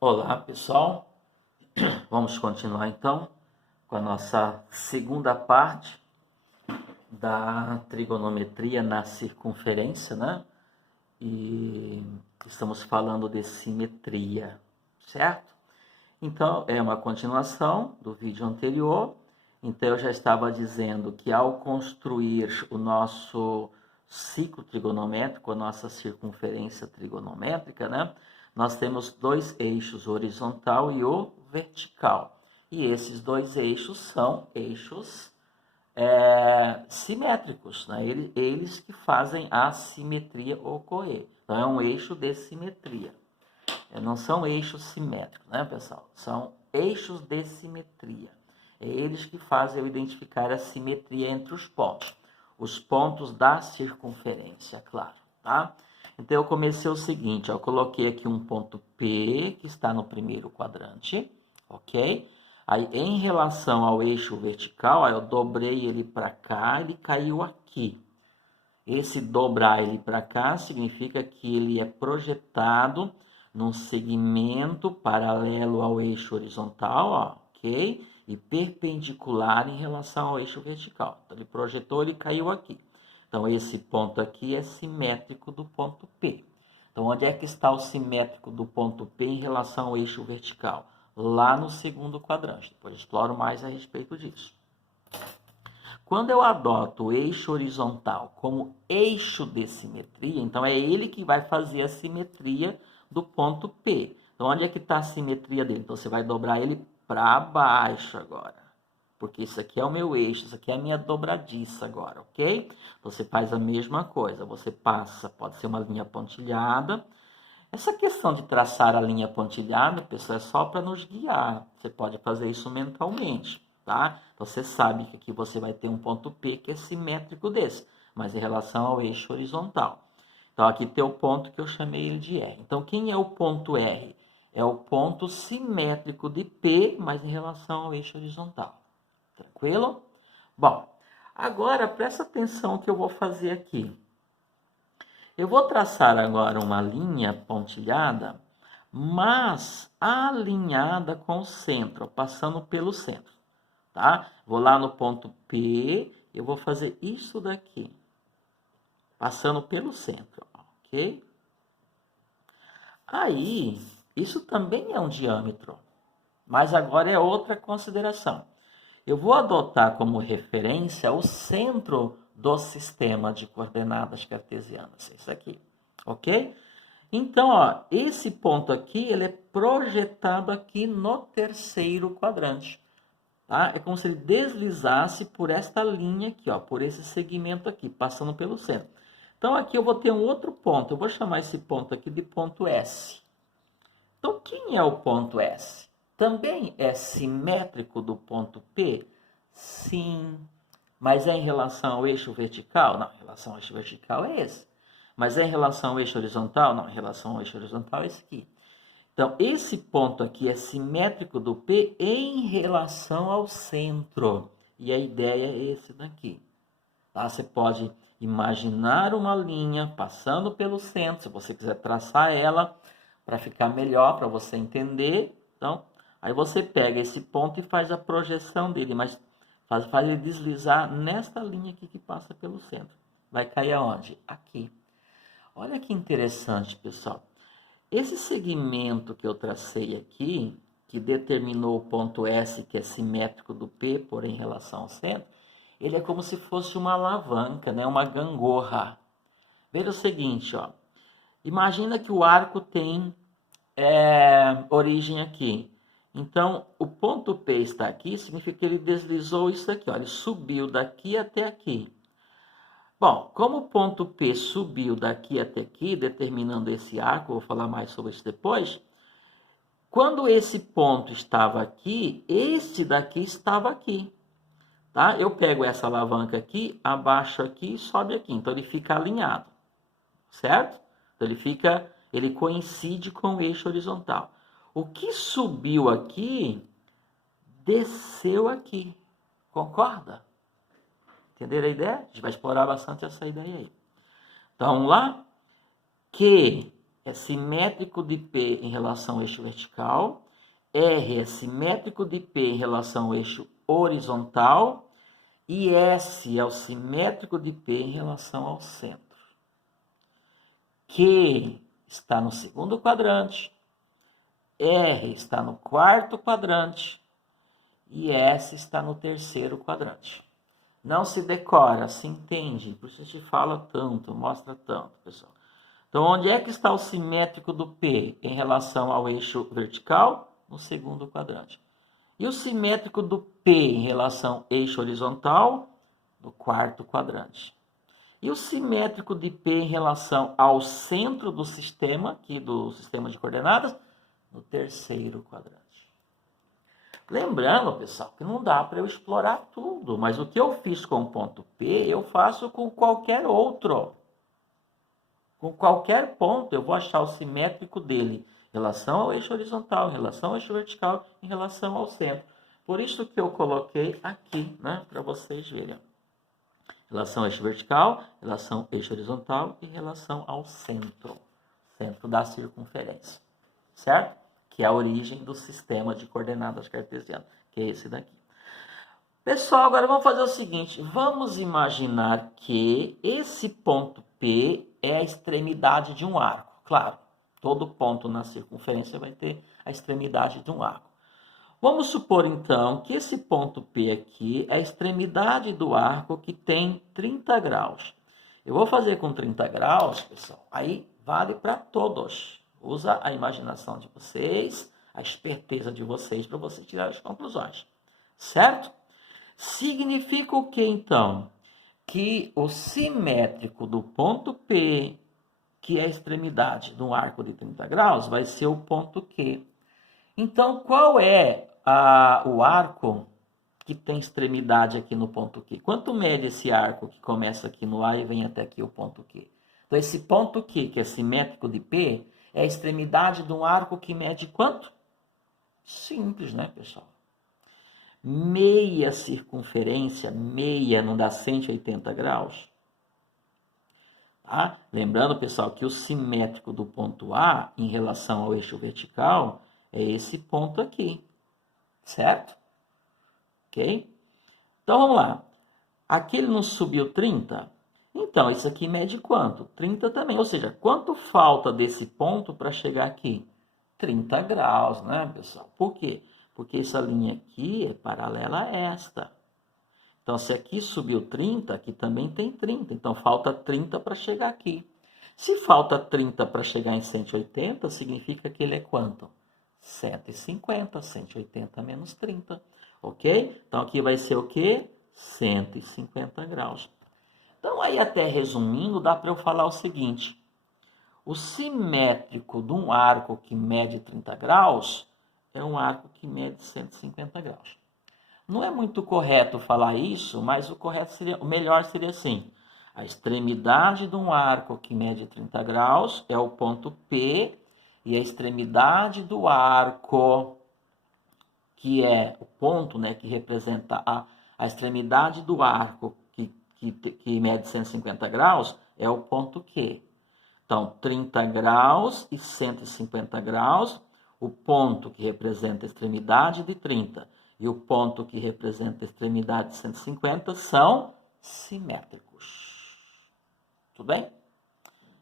Olá, pessoal. Vamos continuar então com a nossa segunda parte da trigonometria na circunferência, né? E estamos falando de simetria, certo? Então, é uma continuação do vídeo anterior. Então, eu já estava dizendo que ao construir o nosso ciclo trigonométrico, a nossa circunferência trigonométrica, né? Nós temos dois eixos, o horizontal e o vertical. E esses dois eixos são eixos simétricos, né? Eles que fazem a simetria ocorrer. Então, é um eixo de simetria. Não são eixos simétricos, né, pessoal? São eixos de simetria. É eles que fazem eu identificar a simetria entre os pontos da circunferência, claro, tá? Então, eu comecei o seguinte, eu coloquei aqui um ponto P, que está no primeiro quadrante, ok? Aí, em relação ao eixo vertical, aí eu dobrei ele para cá, ele caiu aqui. Esse dobrar ele para cá significa que ele é projetado num segmento paralelo ao eixo horizontal, ó, ok? E perpendicular em relação ao eixo vertical. Então, ele projetou, ele caiu aqui. Então, esse ponto aqui é simétrico do ponto P. Então, onde é que está o simétrico do ponto P em relação ao eixo vertical? Lá no segundo quadrante. Depois exploro mais a respeito disso. Quando eu adoto o eixo horizontal como eixo de simetria, então é ele que vai fazer a simetria do ponto P. Então, onde é que está a simetria dele? Então, você vai dobrar ele para baixo agora. Porque isso aqui é o meu eixo, isso aqui é a minha dobradiça agora, ok? Você faz a mesma coisa. Você passa, pode ser uma linha pontilhada. Essa questão de traçar a linha pontilhada, pessoal, é só para nos guiar. Você pode fazer isso mentalmente, tá? Então, você sabe que aqui você vai ter um ponto P que é simétrico desse, mas em relação ao eixo horizontal. Então, aqui tem o ponto que eu chamei ele de R. Então, quem é o ponto R? É o ponto simétrico de P, mas em relação ao eixo horizontal. Tranquilo? Bom, agora presta atenção no que eu vou fazer aqui. Eu vou traçar agora uma linha pontilhada, mas alinhada com o centro, passando pelo centro, tá? Vou lá no ponto P, eu vou fazer isso daqui, passando pelo centro, ok? Aí, isso também é um diâmetro, mas agora é outra consideração. Eu vou adotar como referência o centro do sistema de coordenadas cartesianas, isso aqui, ok? Então, ó, esse ponto aqui, ele é projetado aqui no terceiro quadrante, tá? É como se ele deslizasse por esta linha aqui, ó, por esse segmento aqui, passando pelo centro. Então, aqui eu vou ter um outro ponto, eu vou chamar esse ponto aqui de ponto S. Então, quem é o ponto S? Também é simétrico do ponto P? Sim. Mas é em relação ao eixo vertical? Não, em relação ao eixo vertical é esse. Mas é em relação ao eixo horizontal? Não, em relação ao eixo horizontal é esse aqui. Então, esse ponto aqui é simétrico do P em relação ao centro. E a ideia é esse daqui. Tá? Você pode imaginar uma linha passando pelo centro, se você quiser traçar ela para ficar melhor, para você entender. Então, aí você pega esse ponto e faz a projeção dele, mas faz ele deslizar nesta linha aqui que passa pelo centro. Vai cair aonde? Aqui. Olha que interessante, pessoal. Esse segmento que eu tracei aqui, que determinou o ponto S, que é simétrico do P, porém em relação ao centro, ele é como se fosse uma alavanca, né? Uma gangorra. Veja o seguinte, ó. Imagina que o arco tem origem aqui. Então, o ponto P está aqui, significa que ele deslizou isso aqui, ó. Ele subiu daqui até aqui. Bom, como o ponto P subiu daqui até aqui, determinando esse arco, vou falar mais sobre isso depois. Quando esse ponto estava aqui, este daqui estava aqui. Tá? Eu pego essa alavanca aqui, abaixo aqui e sobe aqui. Então, ele fica alinhado, certo? Então, ele coincide com o eixo horizontal. O que subiu aqui, desceu aqui. Concorda? Entenderam a ideia? A gente vai explorar bastante essa ideia aí. Então, vamos lá? Q é simétrico de P em relação ao eixo vertical, R é simétrico de P em relação ao eixo horizontal e S é o simétrico de P em relação ao centro. Q está no segundo quadrante, R está no quarto quadrante e S está no terceiro quadrante. Não se decora, se entende, por isso a gente fala tanto, mostra tanto, pessoal. Então, onde é que está o simétrico do P em relação ao eixo vertical? No segundo quadrante. E o simétrico do P em relação ao eixo horizontal? No quarto quadrante. E o simétrico de P em relação ao centro do sistema, aqui do sistema de coordenadas? No terceiro quadrante. Lembrando, pessoal, que não dá para eu explorar tudo, mas o que eu fiz com o ponto P, eu faço com qualquer outro. Com qualquer ponto, eu vou achar o simétrico dele em relação ao eixo horizontal, em relação ao eixo vertical, em relação ao centro. Por isso que eu coloquei aqui, né, para vocês verem. Em relação ao eixo vertical, em relação ao eixo horizontal e em relação ao centro. Centro da circunferência. Certo? Que é a origem do sistema de coordenadas cartesiano, que é esse daqui. Pessoal, agora vamos fazer o seguinte, vamos imaginar que esse ponto P é a extremidade de um arco. Claro, todo ponto na circunferência vai ter a extremidade de um arco. Vamos supor, então, que esse ponto P aqui é a extremidade do arco que tem 30 graus. Eu vou fazer com 30 graus, pessoal, aí vale para todos. Usa a imaginação de vocês, a esperteza de vocês para vocês tirarem as conclusões. Certo? Significa o que, então? Que o simétrico do ponto P, que é a extremidade de um arco de 30 graus, vai ser o ponto Q. Então, qual é o arco que tem extremidade aqui no ponto Q? Quanto mede esse arco que começa aqui no A e vem até aqui o ponto Q? Então, esse ponto Q, que é simétrico de P, é a extremidade de um arco que mede quanto? Simples, né, pessoal? Meia circunferência, meia não dá 180 graus? Tá? Lembrando, pessoal, que o simétrico do ponto A em relação ao eixo vertical é esse ponto aqui, certo? Ok? Então, vamos lá. Aqui ele não subiu 30? Então, isso aqui mede quanto? 30 também. Ou seja, quanto falta desse ponto para chegar aqui? 30 graus, né, pessoal? Por quê? Porque essa linha aqui é paralela a esta. Então, se aqui subiu 30, aqui também tem 30. Então, falta 30 para chegar aqui. Se falta 30 para chegar em 180, significa que ele é quanto? 150, 180 menos 30. Ok? Então, aqui vai ser o quê? 150 graus. Então, aí até resumindo, dá para eu falar o seguinte. O simétrico de um arco que mede 30 graus é um arco que mede 150 graus. Não é muito correto falar isso, mas o melhor seria assim. A extremidade de um arco que mede 30 graus é o ponto P e a extremidade do arco, que é o ponto, né, que representa a extremidade do arco que mede 150 graus, é o ponto Q. Então, 30 graus e 150 graus, o ponto que representa a extremidade de 30 e o ponto que representa a extremidade de 150 são simétricos. Tudo bem?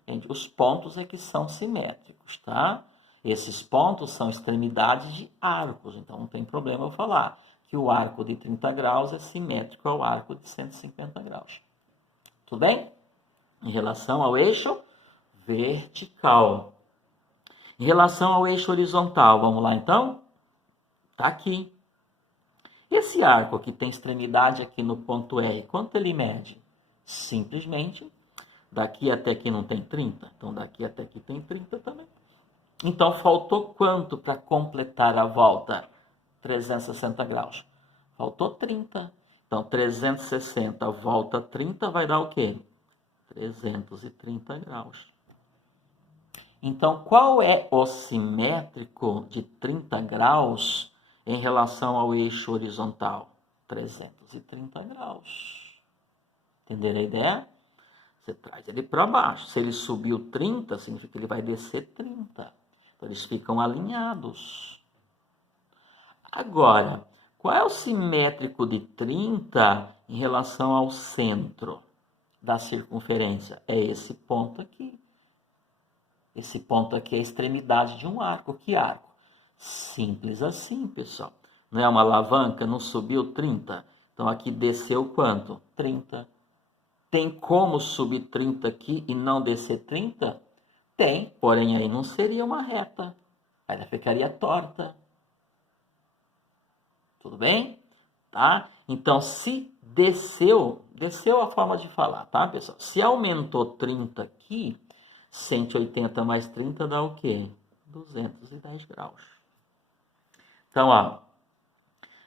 Gente, os pontos é que são simétricos, tá? Esses pontos são extremidades de arcos, então não tem problema eu falar que o arco de 30 graus é simétrico ao arco de 150 graus. Tudo bem? Em relação ao eixo vertical. Em relação ao eixo horizontal, vamos lá então? Tá aqui. Esse arco que tem extremidade aqui no ponto R, quanto ele mede? Simplesmente, daqui até aqui não tem 30, então daqui até aqui tem 30 também. Então, faltou quanto para completar a volta? 360 graus. Faltou 30. Então, 360 volta 30 vai dar o quê? 330 graus. Então, qual é o simétrico de 30 graus em relação ao eixo horizontal? 330 graus. Entenderam a ideia? você traz ele para baixo. Se ele subiu 30, significa que ele vai descer 30. Então, eles ficam alinhados. Agora, qual é o simétrico de 30 em relação ao centro da circunferência? É esse ponto aqui. Esse ponto aqui é a extremidade de um arco. Que arco? Simples assim, pessoal. Não é uma alavanca? Não subiu 30? Então, aqui desceu quanto? 30. Tem como subir 30 aqui e não descer 30? Tem, porém aí não seria uma reta. Aí ela ficaria torta. Tudo bem? Tá? Então, se desceu a forma de falar, tá, pessoal? Se aumentou 30 aqui, 180 mais 30 dá o quê? 210 graus. Então, ó,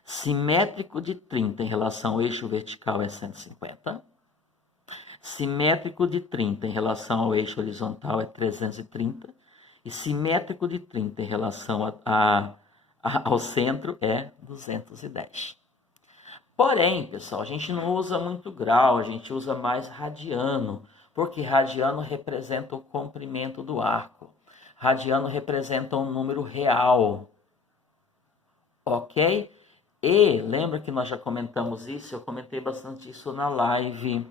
simétrico de 30 em relação ao eixo vertical é 150. Simétrico de 30 em relação ao eixo horizontal é 330. E simétrico de 30 em relação ao centro é 210. Porém, pessoal, a gente não usa muito grau, a gente usa mais radiano, porque radiano representa o comprimento do arco. Radiano representa um número real. Ok? E lembra que nós já comentamos isso? Eu comentei bastante isso na live.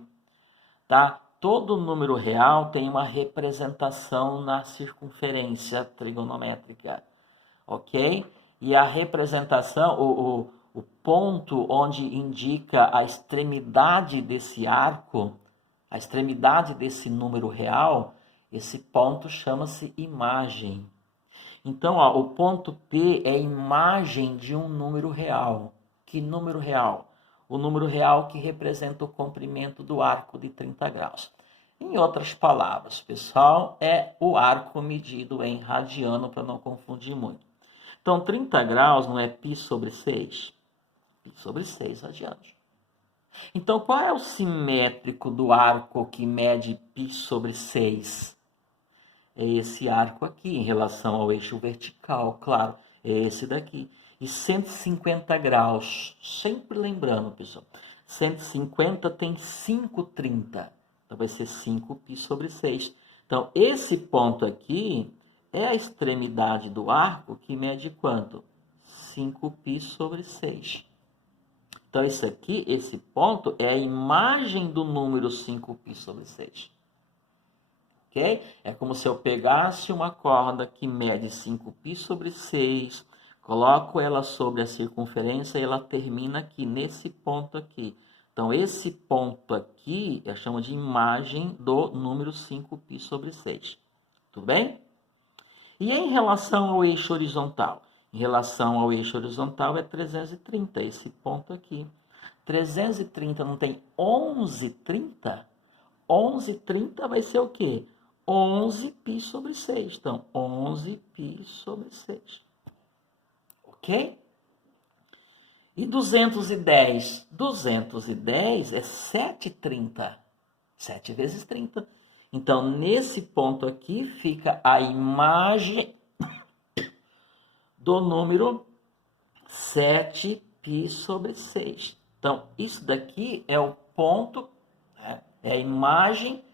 Tá? Todo número real tem uma representação na circunferência trigonométrica. Ok? E a representação, o ponto onde indica a extremidade desse arco, a extremidade desse número real, esse ponto chama-se imagem. Então, ó, o ponto P é imagem de um número real. Que número real? O número real que representa o comprimento do arco de 30 graus. Em outras palavras, pessoal, é o arco medido em radiano, para não confundir muito. Então, 30 graus não é π sobre 6? Π sobre 6 radianos. Então, qual é o simétrico do arco que mede π sobre 6? É esse arco aqui, em relação ao eixo vertical, claro, é esse daqui. E 150 graus, sempre lembrando, pessoal, 150 tem 5,30, então vai ser 5π sobre 6. Então, esse ponto aqui é a extremidade do arco que mede quanto? 5π sobre 6. Então, isso aqui, esse ponto, é a imagem do número 5π sobre 6. Ok? É como se eu pegasse uma corda que mede 5π sobre 6, coloco ela sobre a circunferência e ela termina aqui, nesse ponto aqui. Então, esse ponto aqui eu chamo de imagem do número 5π sobre 6. Tudo bem? E em relação ao eixo horizontal? Em relação ao eixo horizontal é 330, esse ponto aqui. 330 não tem 11,30? 11,30 vai ser o quê? 11π sobre 6. Então, 11π sobre 6. Ok? E 210? 210 é 7,30. 7 vezes 30. Então, nesse ponto aqui fica a imagem do número 7π sobre 6. Então, isso daqui é o ponto, né? É a imagem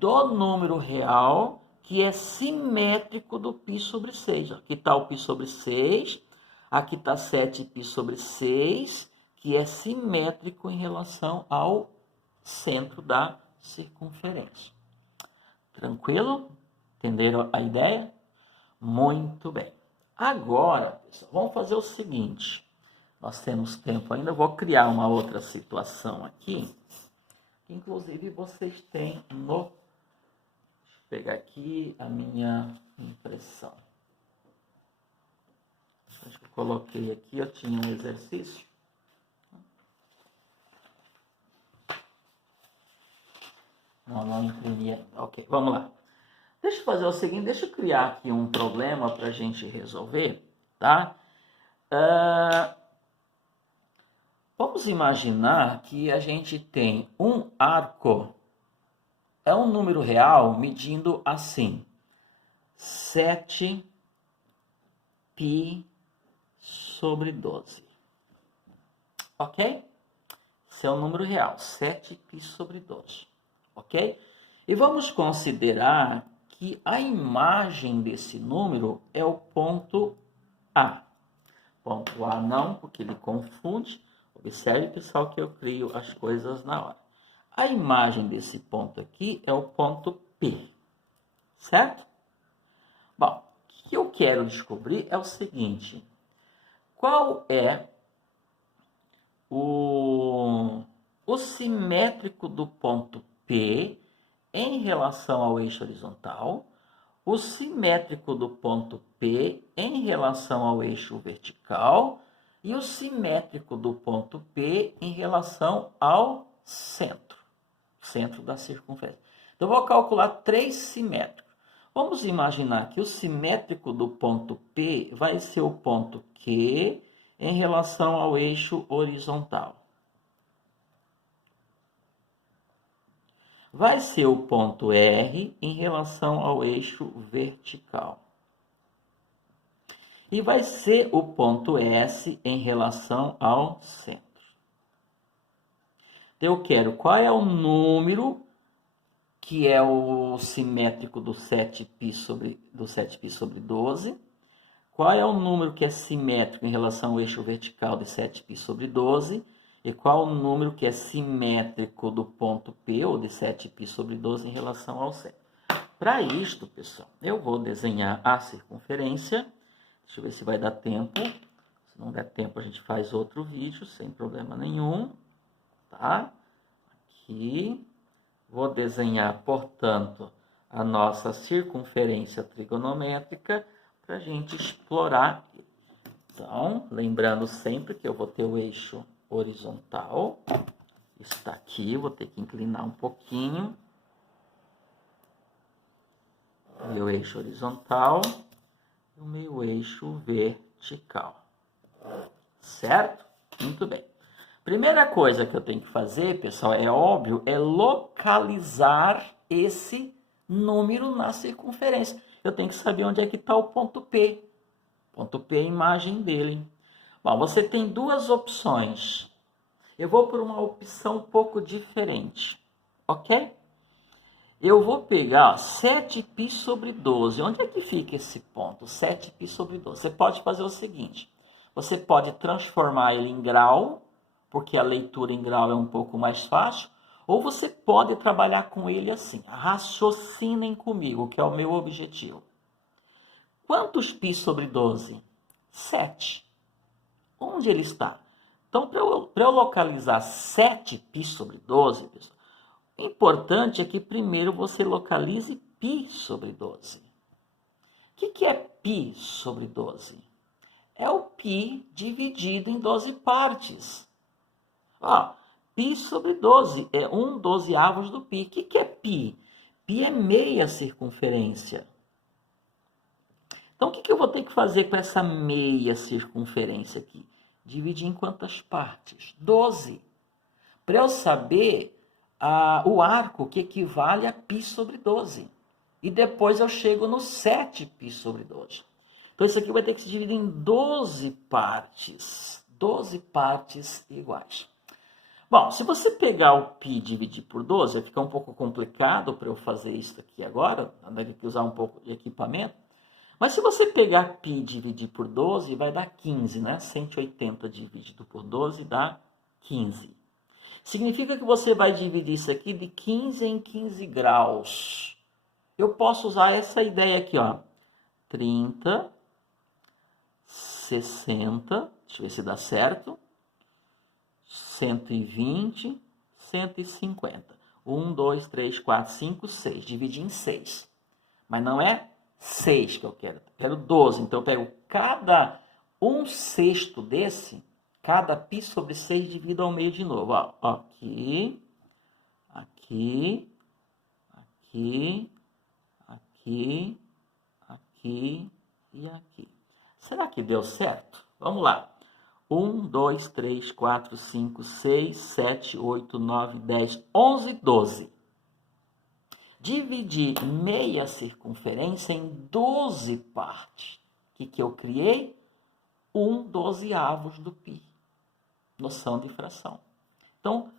do número real que é simétrico do π sobre 6. Aqui está o π sobre 6, aqui está 7π sobre 6, que é simétrico em relação ao centro da circunferência. Tranquilo? Entenderam a ideia? Muito bem. Agora, pessoal, vamos fazer o seguinte. Nós temos tempo ainda, eu vou criar uma outra situação aqui, que inclusive vocês têm no... Deixa eu pegar aqui a minha impressão. Acho que eu coloquei aqui, eu tinha um exercício. Não imprimi ainda. Ok, vamos lá. Deixa eu fazer o seguinte, deixa eu criar aqui um problema para a gente resolver, tá? Vamos imaginar que a gente tem um arco, é um número real medindo assim, 7π sobre 12. Ok? Esse é um número real, 7π sobre 12. Ok? E vamos considerar que a imagem desse número é o ponto A. Ponto A não, porque ele confunde. Observe, pessoal, que eu crio as coisas na hora. A imagem desse ponto aqui é o ponto P, certo? Bom, o que eu quero descobrir é o seguinte. Qual é o simétrico do ponto P em relação ao eixo horizontal, o simétrico do ponto P em relação ao eixo vertical e o simétrico do ponto P em relação ao centro da circunferência. Então, eu vou calcular 3 simétricos. Vamos imaginar que o simétrico do ponto P vai ser o ponto Q em relação ao eixo horizontal. Vai ser o ponto R em relação ao eixo vertical. E vai ser o ponto S em relação ao centro. Eu quero qual é o número que é o simétrico do 7π sobre 12. Qual é o número que é simétrico em relação ao eixo vertical de 7π sobre 12. E qual o número que é simétrico do ponto P, ou de 7π sobre 12, em relação ao centro. Para isto, pessoal, eu vou desenhar a circunferência. Deixa eu ver se vai dar tempo. Se não der tempo, a gente faz outro vídeo, sem problema nenhum. Tá? Aqui. Vou desenhar, portanto, a nossa circunferência trigonométrica para a gente explorar. Então, lembrando sempre que eu vou ter o eixo horizontal. Isso está aqui, vou ter que inclinar um pouquinho. O meu eixo horizontal e o meu eixo vertical. Certo? Muito bem. Primeira coisa que eu tenho que fazer, pessoal, é óbvio, é localizar esse número na circunferência. Eu tenho que saber onde é que está o ponto P. Ponto P é a imagem dele. Bom, você tem duas opções. Eu vou por uma opção um pouco diferente, ok? Eu vou pegar 7π sobre 12. Onde é que fica esse ponto? 7π sobre 12. Você pode fazer o seguinte. Você pode transformar ele em grau, porque a leitura em grau é um pouco mais fácil. Ou você pode trabalhar com ele assim. Raciocinem comigo, que é o meu objetivo. Quantos π sobre 12? 7. Onde ele está? Então, para eu localizar 7π sobre 12, pessoal, o importante é que primeiro você localize π sobre 12. O que é π sobre 12? É o π dividido em 12 partes. Π sobre 12 é 1/12 do π. O que é π? Π é meia circunferência. Então, o que eu vou ter que fazer com essa meia circunferência aqui? Dividir em quantas partes? 12. Para eu saber o arco que equivale a π sobre 12. E depois eu chego no 7π sobre 12. Então, isso aqui vai ter que se dividir em 12 partes. 12 partes iguais. Bom, se você pegar o π e dividir por 12, vai ficar um pouco complicado para eu fazer isso aqui agora. Vai ter que usar um pouco de equipamento. Mas se você pegar π e dividir por 12, vai dar 15, né? 180 dividido por 12 dá 15. Significa que você vai dividir isso aqui de 15 em 15 graus. Eu posso usar essa ideia aqui, ó. 30, 60, deixa eu ver se dá certo. 120, 150. 1, 2, 3, 4, 5, 6. Dividir em 6. Mas não é 6 que eu quero 12. Então eu pego cada 1/6 desse, cada π sobre 6 divido ao meio de novo. Ó, aqui, aqui, aqui, aqui, aqui e aqui. Será que deu certo? Vamos lá. 1, 2, 3, 4, 5, 6, 7, 8, 9, 10, 11, 12. Dividir meia circunferência em 12 partes. O que eu criei? 1/12 do π. Noção de fração. Então,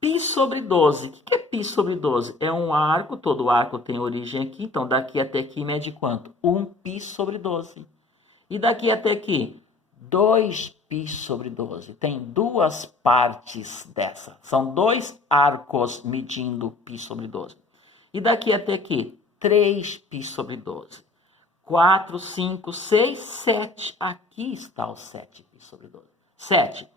π sobre 12. O que é π sobre 12? É um arco, todo arco tem origem aqui, então daqui até aqui mede quanto? 1π sobre 12. E daqui até aqui? 2π sobre 12. Tem duas partes dessa. São dois arcos medindo π sobre 12. E daqui até aqui? 3π sobre 12. 4, 5, 6, 7. Aqui está o 7π sobre 12. 7.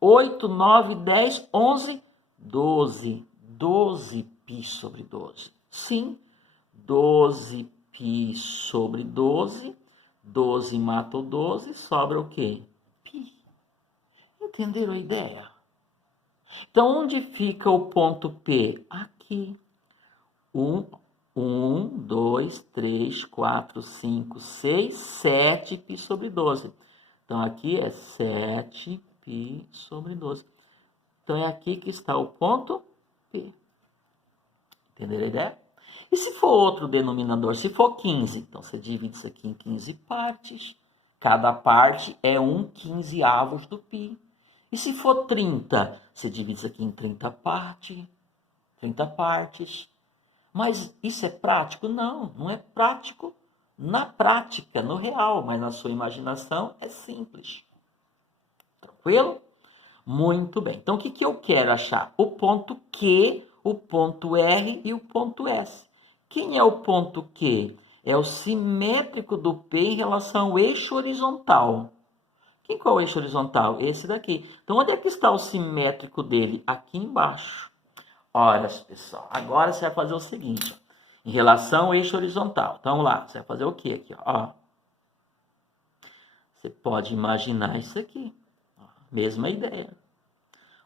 8, 9, 10, 11, 12. 12π sobre 12. Sim, 12π sobre 12. 12 mata o 12, sobra o quê? Π. Entenderam a ideia? Então, onde fica o ponto P? Aqui. 1, 2, 3, 4, 5, 6, 7π sobre 12. Então, aqui é 7π sobre 12. Então, é aqui que está o ponto P. Entenderam a ideia? E se for outro denominador, se for 15, então você divide isso aqui em 15 partes. Cada parte é 1/15 do π. E se for 30, você divide isso aqui em 30 partes. Mas isso é prático? Não, não é prático na prática, no real, mas na sua imaginação é simples. Tranquilo? Muito bem. Então, o que eu quero achar? O ponto Q, o ponto R e o ponto S. Quem é o ponto Q? É o simétrico do P em relação ao eixo horizontal. Qual é o eixo horizontal? Esse daqui. Então, onde é que está o simétrico dele? Aqui embaixo. Ora, pessoal, agora você vai fazer o seguinte, ó, em relação ao eixo horizontal. Então, vamos lá, você vai fazer o quê aqui? Ó? Você pode imaginar isso aqui. Ó, mesma ideia.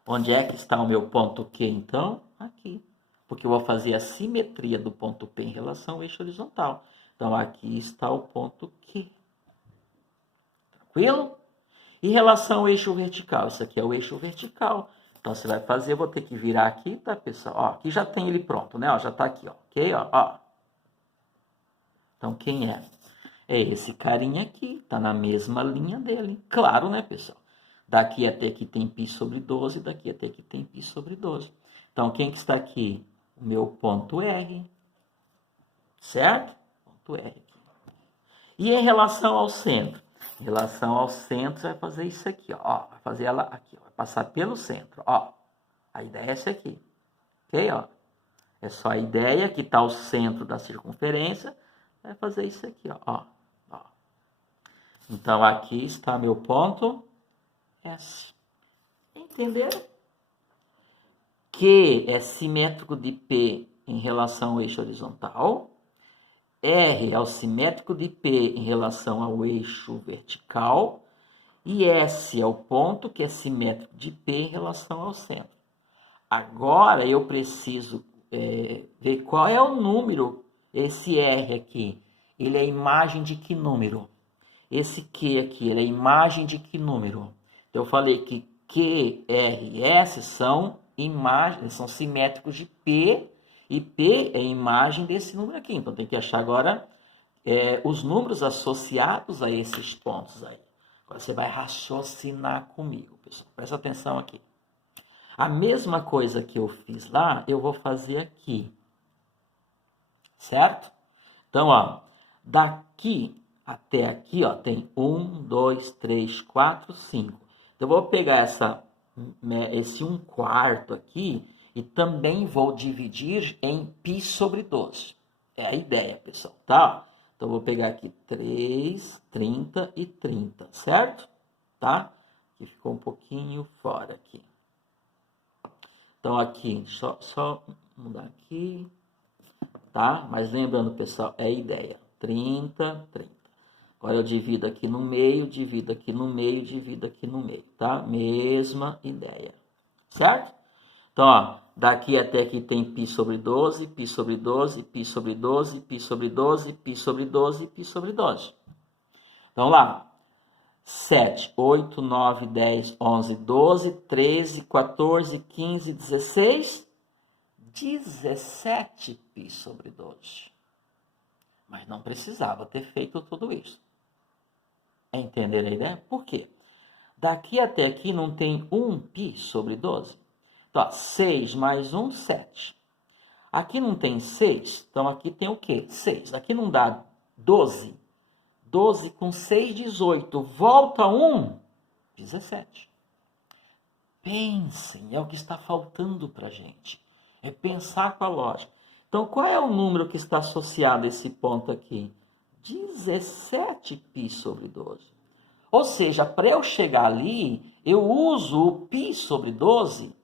Onde é que está o meu ponto Q, então? Aqui. Porque eu vou fazer a simetria do ponto P em relação ao eixo horizontal. Então, aqui está o ponto Q. Tranquilo? Em relação ao eixo vertical, isso aqui é o eixo vertical. Então, você vai fazer, eu vou ter que virar aqui, tá, pessoal? Ó, aqui já tem ele pronto, né? Ó, já tá aqui, ó. Ok? Ó. Então, quem é? É esse carinha aqui, tá na mesma linha dele. Claro, né, pessoal? Daqui até aqui tem π sobre 12, daqui até aqui tem π sobre 12. Então, quem que está aqui? O meu ponto R. Certo? Ponto R aqui. E em relação ao centro? Em relação ao centro, você vai fazer isso aqui, ó. Vai fazer ela aqui, ó. Vai passar pelo centro, ó. A ideia é essa aqui. Ok, ó? É só a ideia que está o centro da circunferência. Vai fazer isso aqui, ó. Então, aqui está meu ponto S. Entenderam? Q é simétrico de P em relação ao eixo horizontal. R é o simétrico de P em relação ao eixo vertical. E S é o ponto que é simétrico de P em relação ao centro. Agora, eu preciso ver qual é o número, esse R aqui. Ele é a imagem de que número? Esse Q aqui, ele é a imagem de que número? Então, eu falei que Q, R e S são imagens, são simétricos de P, e P é a imagem desse número aqui. Então, tem que achar agora os números associados a esses pontos aí. Agora, você vai raciocinar comigo, pessoal. Presta atenção aqui. A mesma coisa que eu fiz lá, eu vou fazer aqui. Certo? Então, ó, daqui até aqui, ó, tem 1, 2, 3, 4, 5. Então, eu vou pegar esse 1/4 aqui e também vou dividir em π sobre 12. É a ideia, pessoal, tá? Então, eu vou pegar aqui 3, 30 e 30, certo? Tá? Aqui ficou um pouquinho fora aqui. Então, aqui, só mudar aqui, tá? Mas lembrando, pessoal, é a ideia. 30, 30. Agora eu divido aqui no meio, divido aqui no meio, divido aqui no meio, tá? Mesma ideia, certo? Então, ó, daqui até aqui tem π sobre 12, π sobre 12, π sobre 12, π sobre 12, π sobre 12, π sobre 12. Então, lá. 7, 8, 9, 10, 11, 12, 13, 14, 15, 16, 17π sobre 12. Mas não precisava ter feito tudo isso. Entenderam a ideia? Por quê? Daqui até aqui não tem 1π sobre 12? Então, ó, 6 mais 1, 7. Aqui não tem 6, então aqui tem o quê? 6. Aqui não dá 12. 12 com 6, 18. Volta 1, 17. Pensem, é o que está faltando para a gente. É pensar com a lógica. Então, qual é o número que está associado a esse ponto aqui? 17π sobre 12. Ou seja, para eu chegar ali, eu uso o π sobre 12,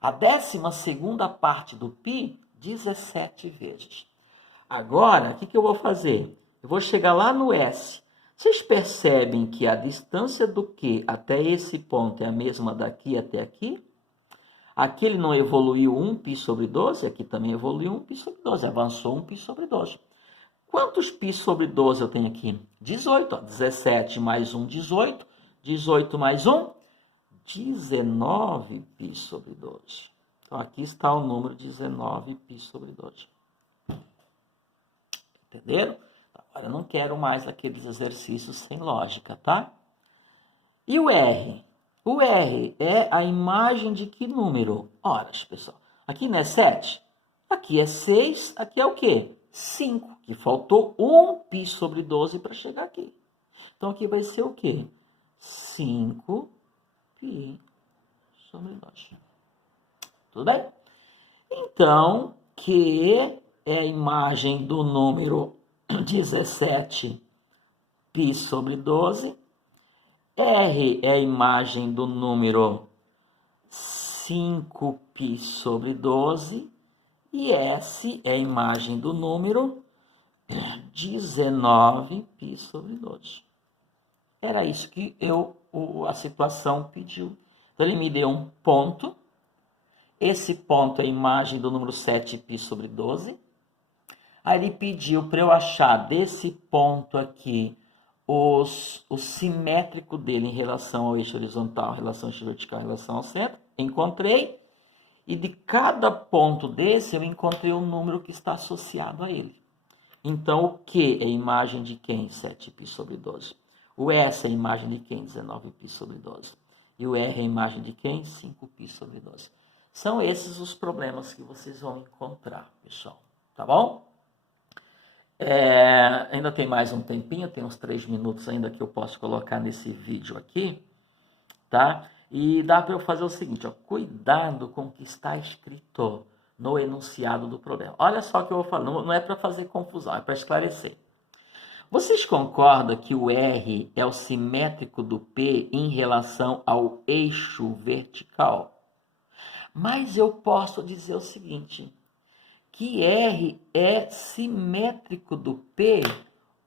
a 12ª parte do π, 17 vezes. Agora, o que eu vou fazer? Eu vou chegar lá no S. Vocês percebem que a distância do Q até esse ponto é a mesma daqui até aqui? Aqui ele não evoluiu 1π sobre 12, aqui também evoluiu 1π sobre 12, avançou 1π sobre 12. Quantos π sobre 12 eu tenho aqui? 18, ó. 17 mais 1, 18. 18 mais 1, 19π sobre 12. Então, aqui está o número 19π sobre 12. Entenderam? Agora, eu não quero mais aqueles exercícios sem lógica, tá? E o R? O R é a imagem de que número? Ora, pessoal, aqui não é 7, aqui é 6, aqui é o quê? 5, que faltou 1π sobre 12 para chegar aqui. Então, aqui vai ser o quê? 5π sobre 12. Tudo bem? Então, Q é a imagem do número 17π sobre 12. R é a imagem do número 5π sobre 12. E S é a imagem do número 19π sobre 12. Era isso que a situação pediu. Então, ele me deu um ponto. Esse ponto é a imagem do número 7π sobre 12. Aí ele pediu para eu achar desse ponto aqui o simétrico dele em relação ao eixo horizontal, em relação ao eixo vertical, em relação ao centro. Encontrei. E de cada ponto desse, eu encontrei o número que está associado a ele. Então, o Q é a imagem de quem? 7π sobre 12. O S é a imagem de quem? 19π sobre 12. E o R é a imagem de quem? 5π sobre 12. São esses os problemas que vocês vão encontrar, pessoal. Tá bom? Ainda tem mais um tempinho, tem uns 3 minutos ainda que eu posso colocar nesse vídeo aqui, tá? E dá para eu fazer o seguinte, ó, cuidado com o que está escrito no enunciado do problema. Olha só o que eu vou falar, não é para fazer confusão, é para esclarecer. Vocês concordam que o R é o simétrico do P em relação ao eixo vertical? Mas eu posso dizer o seguinte, que R é simétrico do P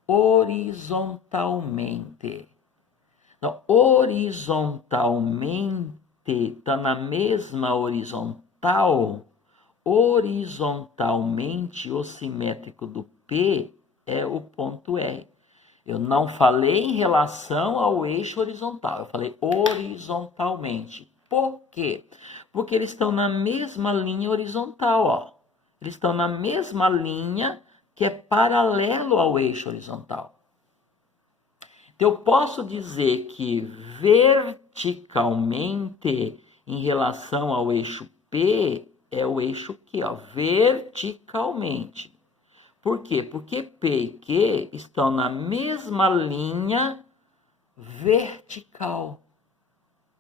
horizontalmente. Então, horizontalmente, está na mesma horizontal. Horizontalmente, o simétrico do P é o ponto R. Eu não falei em relação ao eixo horizontal, eu falei horizontalmente. Por quê? Porque eles estão na mesma linha horizontal, ó. Eles estão na mesma linha que é paralelo ao eixo horizontal. Eu posso dizer que verticalmente, em relação ao eixo P, é o eixo Q, ó, verticalmente. Por quê? Porque P e Q estão na mesma linha vertical.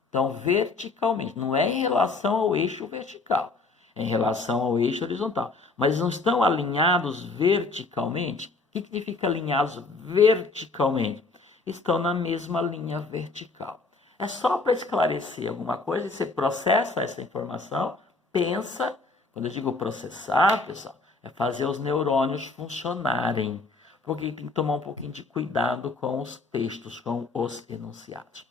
Então, verticalmente, não é em relação ao eixo vertical, é em relação ao eixo horizontal. Mas não estão alinhados verticalmente? O que significa alinhados verticalmente? Estão na mesma linha vertical. É só para esclarecer alguma coisa, você processa essa informação, pensa, quando eu digo processar, pessoal, é fazer os neurônios funcionarem, porque tem que tomar um pouquinho de cuidado com os textos, com os enunciados.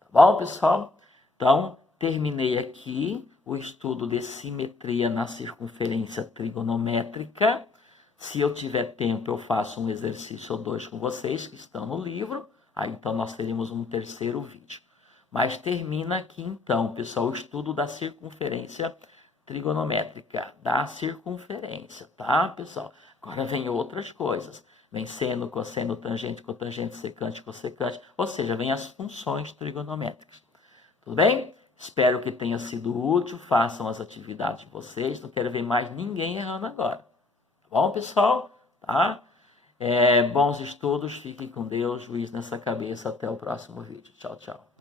Tá bom, pessoal? Então, terminei aqui o estudo de simetria na circunferência trigonométrica. Se eu tiver tempo, eu faço um exercício ou 2 com vocês, que estão no livro. Aí, então, nós teremos um terceiro vídeo. Mas termina aqui, então, pessoal, o estudo da circunferência trigonométrica. Da circunferência, tá, pessoal? Agora vem outras coisas. Vem seno, cosseno, tangente, cotangente, secante, cossecante. Ou seja, vem as funções trigonométricas. Tudo bem? Espero que tenha sido útil. Façam as atividades de vocês. Não quero ver mais ninguém errando agora. Tá bom, pessoal? Tá? Bons estudos. Fiquem com Deus. Juiz nessa cabeça. Até o próximo vídeo. Tchau, tchau.